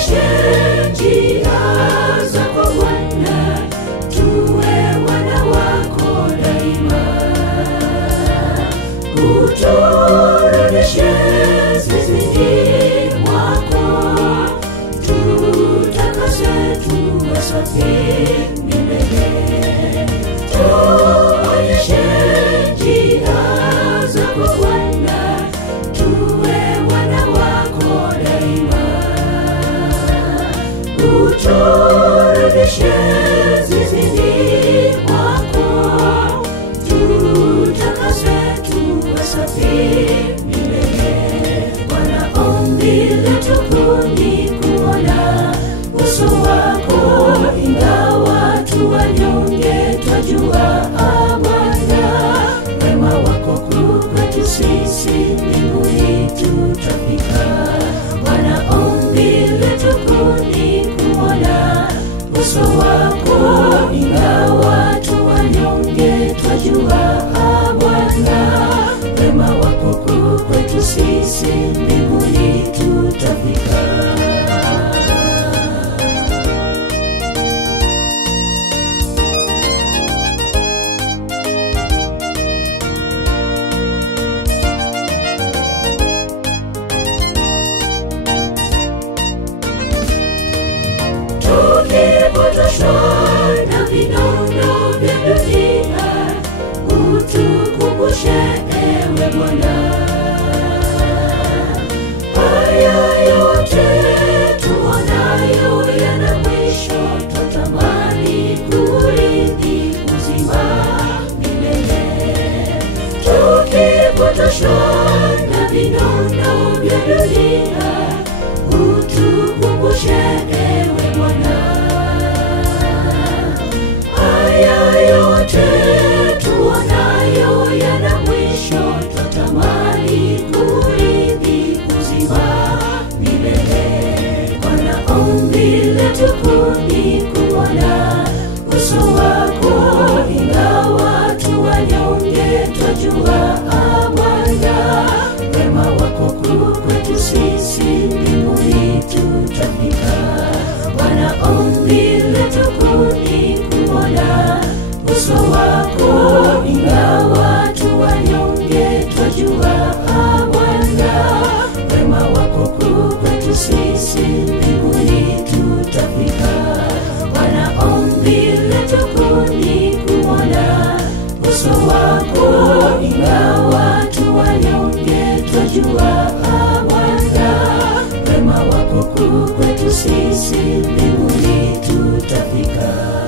Tuonyeshe njia zako Bwana, tuwe wana wako daima. Uturudishe zizini mwako, tutakase tuwe safi milele. Tuonyeshe njia zako Bwana, tuwe wana wako daima. Uturudishe zizini mwako, tutakase tuwe safi milele. Bwana, ombi letu ni kuona uso wako, ingawa tu wanyonge twajua Bwana wema wako kwetu sisi mbinguni tutafika. Bwana, ombi letu ni kuona uso wako, ingawa tu wanyonge twajua Bwana wema wako kwetu sisi mbinguni tutafika. Tukipotoshwa na vinono vya dunia, utukumbushe ewe Bwana. Haya yote tuonayo yana mwisho, twatamani kurithi uzima milele. Tukipotoshwa na vinono vya dunia, utukumbushe ewe Bwana. Haya yote tuonayo yana mwisho, twatamani kurithi uzima milele. Bwana, ombi letu ni kuona uso wako, ingawa tu wanyonge twajua Bwana wema wako kwetu sisi mbinguni tutafika. Bwana, ombi letu ni kuona uso wako, ingawa tu wanyonge twajua Bwana wema wako kwetu sisi mbinguni tutafika. Bwana, ombi letu ni kuona uso wako, ingawa tu wanyonge twajua Bwana wema wako kwetu sisi mbinguni tutafika.